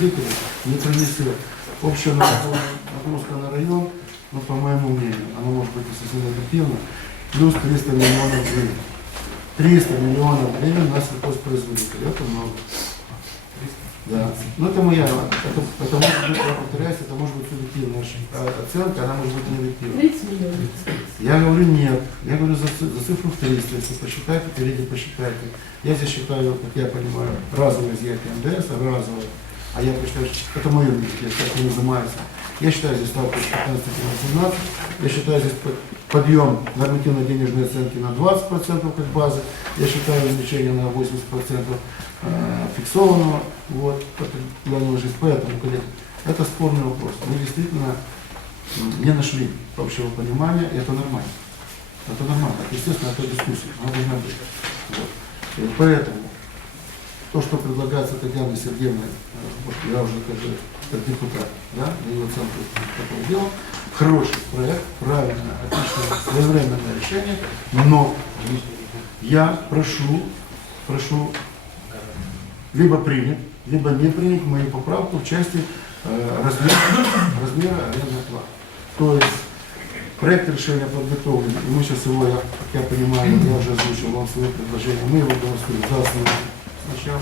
распорядителей не принесет общая нагрузка на район, ну, по моему мнению, она может быть и совсем объективна, плюс 300 миллионов гривен. 300 миллионов гривен на сельхозпроизводителей. Это много. Да. Ну это моя, это, это может быть, я повторяюсь, это может быть субъективная оценка, она может быть не объективной. 30 миллионов. Я говорю нет. Я говорю за, за цифру в 300. Если посчитайте, впереди посчитайте. Я здесь считаю, как я понимаю, разовое изъятие НДС, разовое. А я посчитаю, что это мое мнение, я так не занимаюсь. Я считаю здесь ставку с 15 на 17. Я считаю здесь под- подъем нормативно-денежной оценки на 20% как базы. Я считаю увеличение на 80% э, фиксованного вот, определенного жизни. Поэтому, коллеги, это спорный вопрос. Мы действительно не нашли общего понимания, и это нормально. Это нормально. Естественно, это дискуссия, она должна быть. Вот. Поэтому то, что предлагается Татьяной Сергеевной, э, вот я уже как, как депутат, да, даю оценку такого дела, хороший проект, правильное, отличное, своевременное решение, но я прошу, прошу либо принять, либо не принять мою поправку в части э, размера, размера арендной. То есть проект решения подготовлен, и мы сейчас его, я, как я понимаю, я уже озвучил вам свое предложение, мы его голосуем за основу сначала.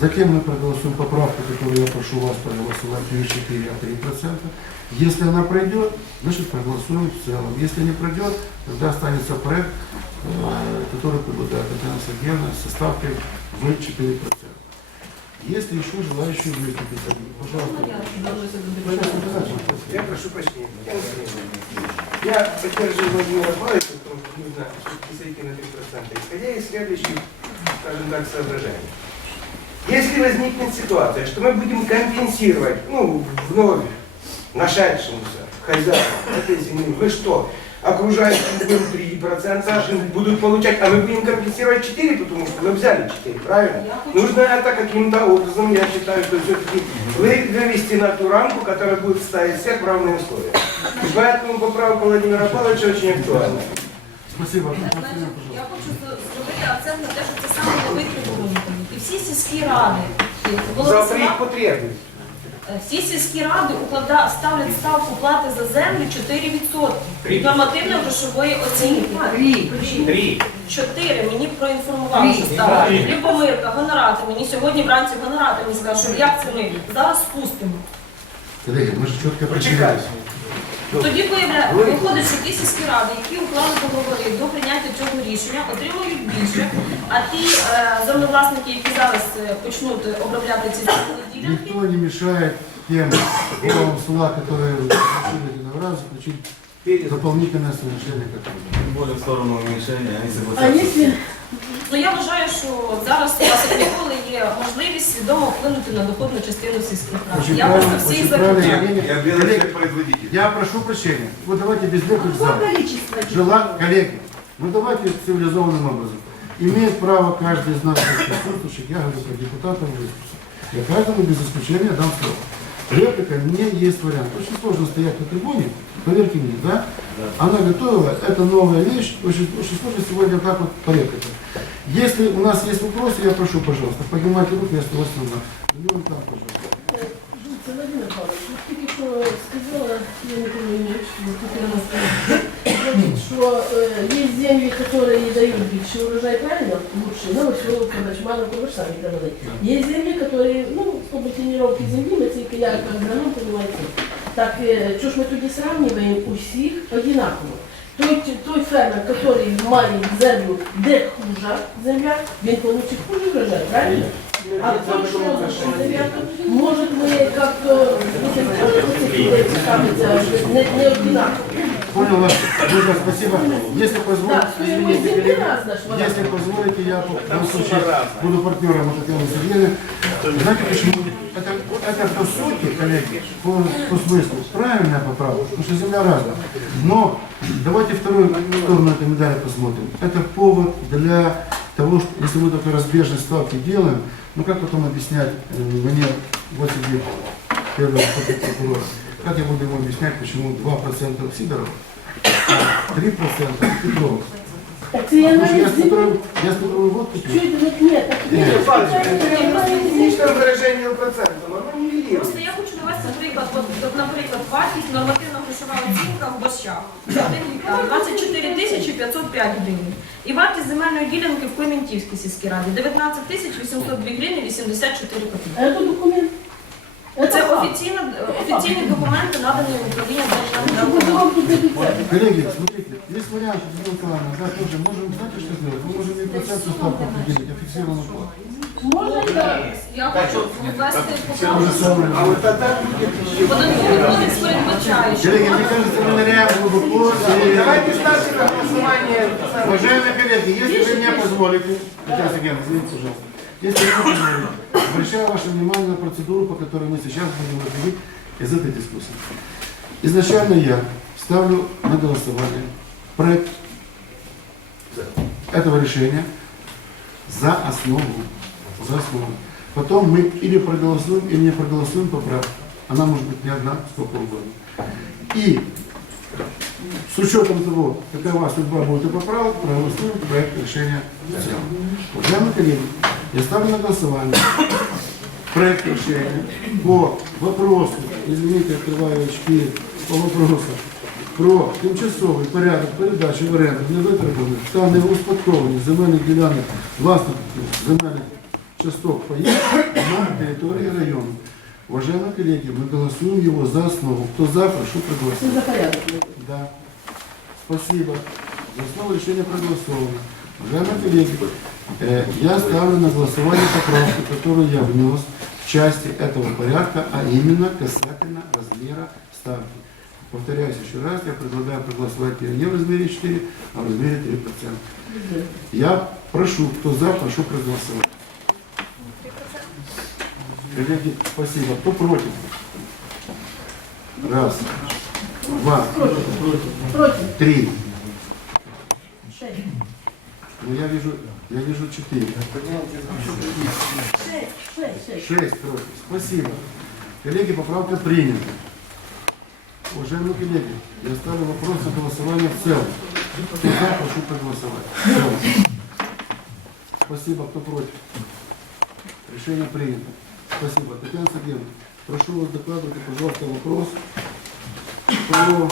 Затем мы проголосуем поправку, которую я прошу вас проголосовать не 4, а 3 процента. Если она пройдет, значит проголосуем в целом. Если не пройдет, тогда останется проект, который предлагает Татьяна Сергеевна со ставкой в 4 процента. Если еще желающие выступить, пожалуйста. Я прошу прощения. Я, поддерживаю Владимира Павловича, нужно сойти на 3%, исходя из следующих, скажем так, соображений. Если возникнет ситуация, что мы будем компенсировать, ну, вновь нашедшемуся хозяину этой земли, вы что, окружающим будем 3% будут получать, а мы будем компенсировать 4, потому что мы взяли 4, правильно? Нужно это каким-то образом, я считаю, что все-таки вы- вывести на ту рамку, которая будет ставить всех в равные условия. И поэтому поправка Владимира Павловича очень актуальна. Спасибо. Я хочу зробити акцент на те, що це саме не витребувані. І всі сільські ради, Завтра їх потребують. е, всі сільські ради уклада, ставлять ставку плати за землю 4% Три. від нормативно-грошової оцінки. Три. 4 мені проінформували, що ставили. Любомирка, гонорати. Мені сьогодні вранці гонорати мені сказали, що як це ми зараз спустимо. Коллеги, мы же четко Почекайте. Тоді виходить, що ті сільські ради, які уклали договори до прийняття цього рішення, отримують більше, а ті е, землевласники, які зараз е, почнуть обробляти ці ділянки, Никто не мешает тем головам села, один раз заключить дополнительное совершение которого. Тем более в сторону уменьшения, они А согласятся. если ну я вважаю, що зараз у вас як ніколи є можливість свідомо вплинути на доходну частину сільських рад. Очень Я правильно, просто всіх очень правильно. закликаю. Я белый Коллеги, всех производителей. Я прошу прощения. Вот давайте без лепых какое зал. количество? Жела, коллеги, ну давайте цивилизованным образом. Имеет право каждый из нас присутствующих, я говорю про депутатов выступить. Я каждому без исключения дам слово. Реплика не есть вариант. Очень сложно стоять на трибуне, поверьте мне, да? Она готова, это новая вещь, очень, очень сложно сегодня так вот по реплике. Если у нас есть вопросы, я прошу, пожалуйста, поднимайте руки, я с удовольствием дам. Миллион там, пожалуйста. Жильцы, Владимир Павлович, вот тільки що сказала, я не помню, что тут я вам сказала, значит, что э, есть земли, которые дают більше урожай, правильно? Лучше, ну, все, продать, мало, вы же сами говорили. Есть земли, которые, ну, по тренировке земли, мы тільки я как агроном, понимаете, так, э, что ж мы тоді сравниваем усіх одинаково. Той, той фермер, який має землю, де хужа земля, він получить хуже урожай, правильно? А той, що земля, может мы как-то ставиться не, не одинаково. Понял вас. Друзья, спасибо. Если позволите, Да, стоимость извините, земли коллеги, разная, ж вона. если позволите, я в данном случае буду партнером у Татьяны Сергеевны. Знаете почему? Это, это по сути, коллеги, по, по смыслу, правильная поправка, потому что земля разная. Но давайте вторую сторону этой медали посмотрим. Это повод для того, что если мы только разбежные ставки делаем, ну как потом объяснять э, мне вот сидит первый прокурор, как я буду ему объяснять, почему 2% Сидоров, а 3% Петров? Так це я Потому что я навіть с Петровым, землю. я с Петровым водку пью. Чуєте, ну, ні, так ні, Ні. Павлович, в технічному выражении процентом, оно Просто нивелирует. я хочу навести приклад, от, от, наприклад, вартість нормативна грошова оцінка в борщах. За один гектар 24 тисячі 505 гривень. І вартість земельної ділянки в Клементівській сільській раді 19 тисяч 802 гривні 84 копійки. А это документ. Это Це факт. офіційно, офіційні документи, надані в управління Что вы державного вам тут написали? Коллеги, смотрите, есть вариант, Людмила Николаевна, да, тоже можем, знаете, что сделать? Мы можем и процентную ставку определить, офицированную плату. Можно да. Я хочу ввести То же поправку. самое. А вот тогда будет еще... Податковий кодекс передбачає, що Коллеги, мне кажется, мы ныряем глубоко. и- Давайте ставьте на голосование. Уважаемые коллеги, если вы мне позволите, Татьяна Сергеевна, извините, пожалуйста, Обращаю ваше внимание на процедуру, по которой мы сейчас будем выходить из этой дискуссии. Изначально я ставлю на голосование проект этого решения за основу. За основу. Потом мы или проголосуем, или не проголосуем поправку. Она может быть не одна, сколько угодно. И с учетом того, какова судьба будет и поправок, проголосуем проект решения в целом. Уважаемые коллеги, я ставлю на голосование проект решения по вопросу, извините, открываю очки, по вопросу про тимчасовий порядок передачі в оренду невитребуваних та неуспадкованих земельних ділянок власників земельних часток паїв на території району. Уважаемые коллеги, мы голосуем его за основу. Кто за, прошу проголосовать. Все за порядок. Да. Спасибо. За основу решения проголосовано. Уважаемые коллеги, э, я ставлю на голосование поправку, которую я внес в части этого порядка, а именно касательно размера ставки. Повторяюсь еще раз, я предлагаю проголосовать ее не в размере 4, а в размере 3%. Я прошу, кто за, прошу проголосовать. Коллеги, спасибо. Кто против? Раз, два, три. Ну, я вижу, я вижу четыре. Шесть. Против. Спасибо. Коллеги, поправка принята. Уважаемые коллеги, я ставлю вопрос на голосование в целом. Кто прошу проголосовать. Спасибо, кто против. Решение принято. Спасибо. Татьяна Сергеевна, прошу вас докладывайте, пожалуйста, вопрос про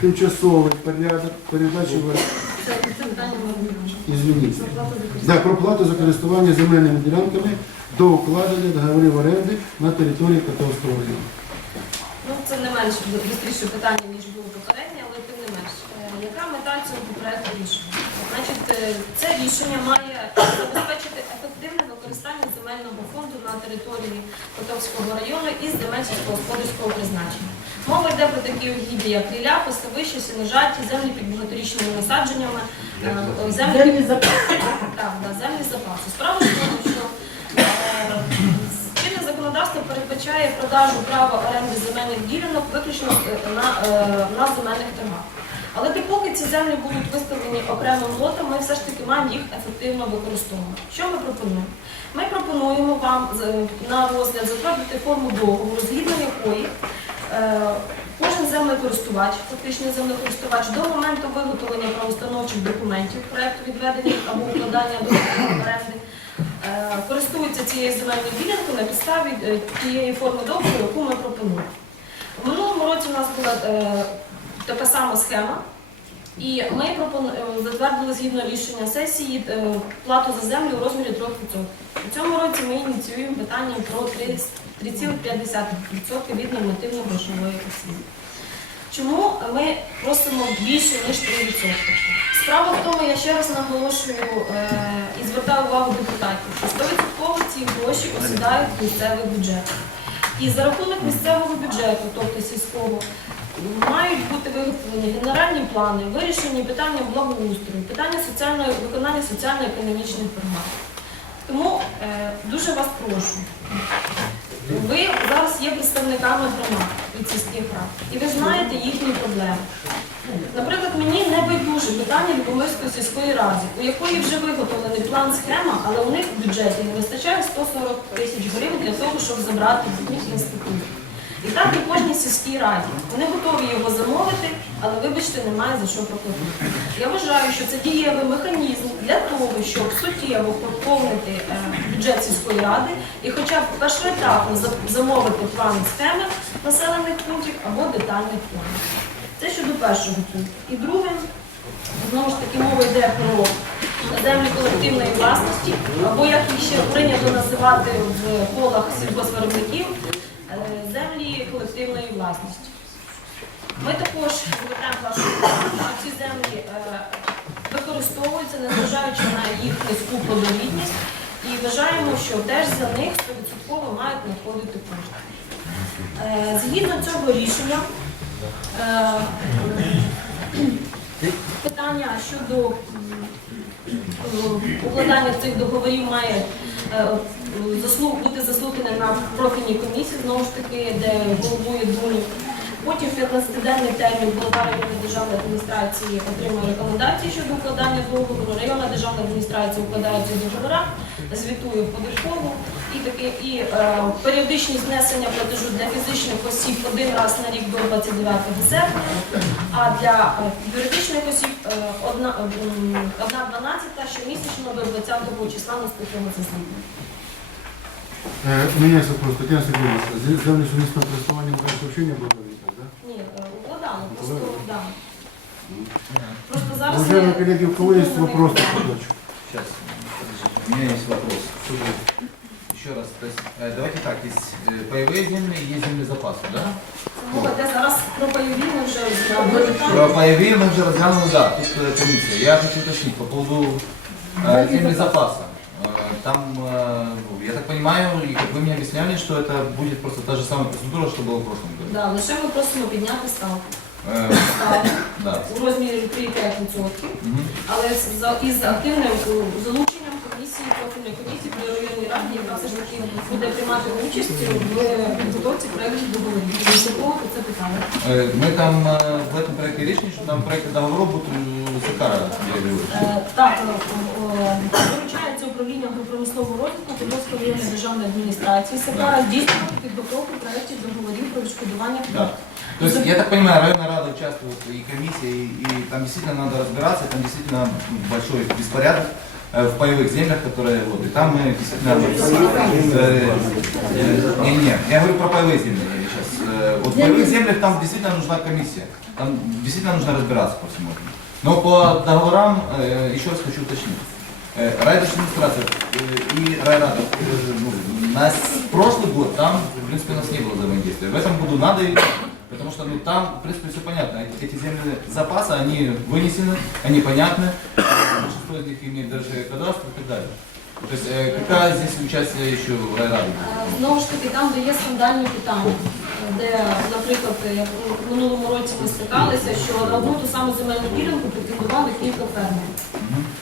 тимчасовий порядок передачі Извините. Да, про плату за користування земельними ділянками до укладення договорів оренди на території Котовського району. Ну, це не менш швидше питання, ніж було попереднє, але тим не менш. Е, Яка мета цього проекту рішення? Значить, е, це рішення має забезпечити ефективне використання земельного фонду на території Котовського району із земель сільськогосподарського призначення. Мова йде про такі угіддя, як ліля, пасовище, сіножаті, землі під багаторічними насадженнями, е, землі Землі запас. так, да, землі запасу. Справа в тому, що е, чинне законодавство передбачає продажу права оренди земельних ділянок виключно е, на, е, на земельних торгах. Але допоки ці землі будуть виставлені окремим лотом, ми все ж таки маємо їх ефективно використовувати. Що ми пропонуємо? Ми пропонуємо вам з- на розгляд затвердити форму договору, згідно якої е, кожен землекористувач, фактичний землекористувач, до моменту виготовлення правоустановчих документів проекту відведення або укладання договору оренди е, користується цією земельною ділянкою на підставі е, тієї форми договору, яку ми пропонуємо. У минулому році у нас була е, така сама схема, і ми е, затвердили згідно рішення сесії е, плату за землю у розмірі 3%. У цьому році ми ініціюємо питання про 3 3,5% від нормативно-грошової оцінки. Чому ми просимо більше, ніж 3%? Справа в тому, я ще раз наголошую е, і звертаю увагу депутатів, що 100% ці гроші осідають в місцевий бюджет. І за рахунок місцевого бюджету, тобто сільського, мають бути виготовлені генеральні плани, вирішені питання благоустрою, питання соціальної виконання соціально-економічних програм. Тому е, дуже вас прошу. Ви зараз є представниками громад від сільських рад, і ви знаєте їхні проблеми. Наприклад, мені не байдуже питання Любомирської сільської ради, у якої вже виготовлений план схема, але у них в бюджеті не вистачає 140 тисяч гривень для того, щоб забрати з них інститут. І так і кожній сільській раді. Вони готові його замовити, але вибачте, немає за що проплатити. Я вважаю, що це дієвий механізм для того, щоб суттєво поповнити е, бюджет сільської ради і хоча б першоетапно за- замовити плани схеми населених пунктів або детальних планів. Це щодо першого пункту. І друге, знову ж таки, мова йде про землі колективної власності, або як їх ще прийнято називати в колах сільгоспвиробників, колективної власності. Ми також звертаємо вашу увагу, що ці землі е, використовуються, незважаючи на їх низьку плодорідність, і вважаємо, що теж за них 100% мають надходити кошти. Е, Згідно цього рішення, е, питання щодо укладання цих договорів має бути заслухане профільній комісії, знову ж таки, де головує ДУНІ. Потім 15-денний термін голова районної державної адміністрації отримує рекомендації щодо укладання договору. Районна державна адміністрація укладає ці договори, звітує податкову і таке і е, періодичність внесення платежу для фізичних осіб один раз на рік до 29 серпня, а для е, юридичних осіб е, одна, одна дванадцята щомісячно до 20 числа наступного засідання. Э, У меня есть вопрос, Татьяна Сергеевна, земли совместного користування раньше вообще не было никак, да? Ні, е, укладали, просто да. Просто зараз Уважаемые ми- коллеги, у кого есть вопрос по? Сейчас, подождите. у меня есть вопрос. Еще раз, то есть, э, давайте так, есть э, паевые земли и есть земли запаса, да? Мова йде зараз про пайові, ми вже розглянули. Про паевые мы уже разглянули, да, тут э, комиссия. Я хочу уточнить по поводу э, земли запаса. Э, Там, э, ну, я так понимаю, и как вы мне объясняли, что это будет просто та же самая процедура, что было в прошлом году. Да, лише ми просимо підняти ставку. Э, Ставку Да. у розмірі 3-5%, Мгм. але з- за- із активним е, залученням комісії, профільної комісії при районній раді, яка все ж таки буде приймати участь в підготовці проєктів договорів. Заслуховувати це питання. Э, Мы там э, в этом проекте решили, что там проект договоров будет у Сакара, я говорю. Е, Так, е, е, доручається управління агропромислового розвитку Подольської районної державної адміністрації СКР здійснювати підготовку проєктів договорів про відшкодування Да. втрат. То есть, я так понимаю, районная рада участвует и комиссия, и, и там действительно надо разбираться, там действительно большой беспорядок э, в паевых землях, которые вот, и там мы действительно... э, э, Не, не, я говорю про паевые земли сейчас. Э, Вот в паевых землях там действительно нужна комиссия, там действительно нужно разбираться по всему этому. Но по договорам, э, еще раз хочу уточнить. Э, Райдadministraция э, и райрада, э, ну, на с- прошлый год там, в принципе, у нас не было взаимодействия. В этом году надо, потому что ну, там, в принципе, все понятно. Эти, земли запаса, они вынесены, они понятны. Большинство из них имеет даже кадастр и так далее. То есть, э, какая здесь участие еще в райраде? Е, Знову ж таки, там, де є скандальні питання, де, наприклад, як в минулому році ми стикалися, що на одну ту саму земельну ділянку претендували кілька фермерів.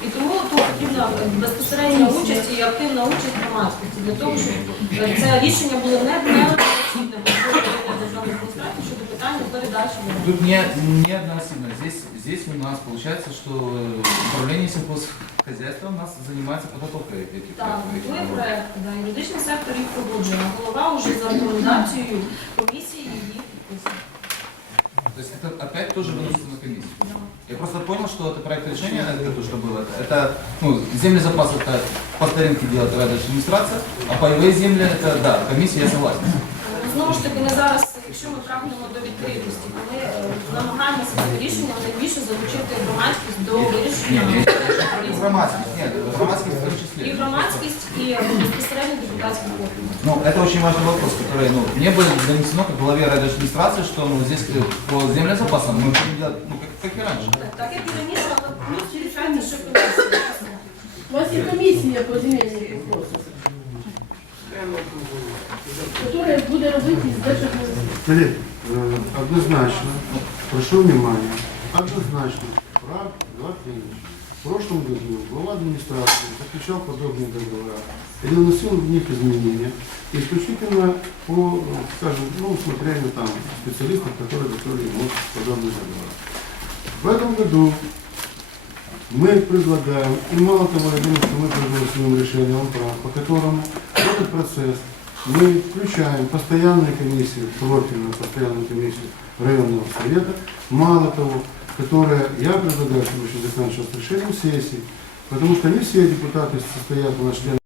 І тому тут потрібна безпосередня участь і активна участь громадськості для того, щоб е, це рішення було не державної адміністрації щодо питання передачі. Тут не, не одноосібно. Здесь, здесь у нас получается, что э, управление сельхозхозяйством у нас занимается подготовкой этих Так, этих готує договоров. проект, да, юридичний сектор їх погоджує, а голова вже за рекомендацією комісії її підписує. То есть это опять тоже выносится на комиссию. Я просто понял, что это проект решения, это то, что было. Это, ну, земли запасов это по старинке делает администрация, а паевые земли это, да, комиссия, я согласен. Знову ж таки, ми зараз, якщо ми прагнемо до відкритості, то ми е, намагаємося цим рішенням найбільше залучити громадськість до вирішення Громадскость, нет, громадскость в том і числе. громадськість, і безпосередньо депутатський корпус. Ну, это очень важный вопрос, который, ну, мне было донесено как главе администрации, что, ну, здесь э, по землям запасам мы будем делать, ну, как, как и раньше. Так як і раніше, але плюс включається ще комісія. У вас є комісія по земельним вопросам, Прямо тут, яка буде робити здачу Коллеги, э, однозначно, прошу внимания, однозначно, прав Эдуард в прошлом году глава администрации заключал подобные договора и наносил в них изменения исключительно по, скажем, ну, усмотрению там специалистов, которые готовили ему подобные договора. В этом году мы предлагаем, и мало того, я думаю, что мы предложим решение, он прав, по которому этот процесс мы включаем постоянную комиссию, профильную постоянную комиссию районного совета, мало того, которая, я предлагаю, чтобы еще заканчивалась решением сессии, потому что не все депутаты состоят у нас члены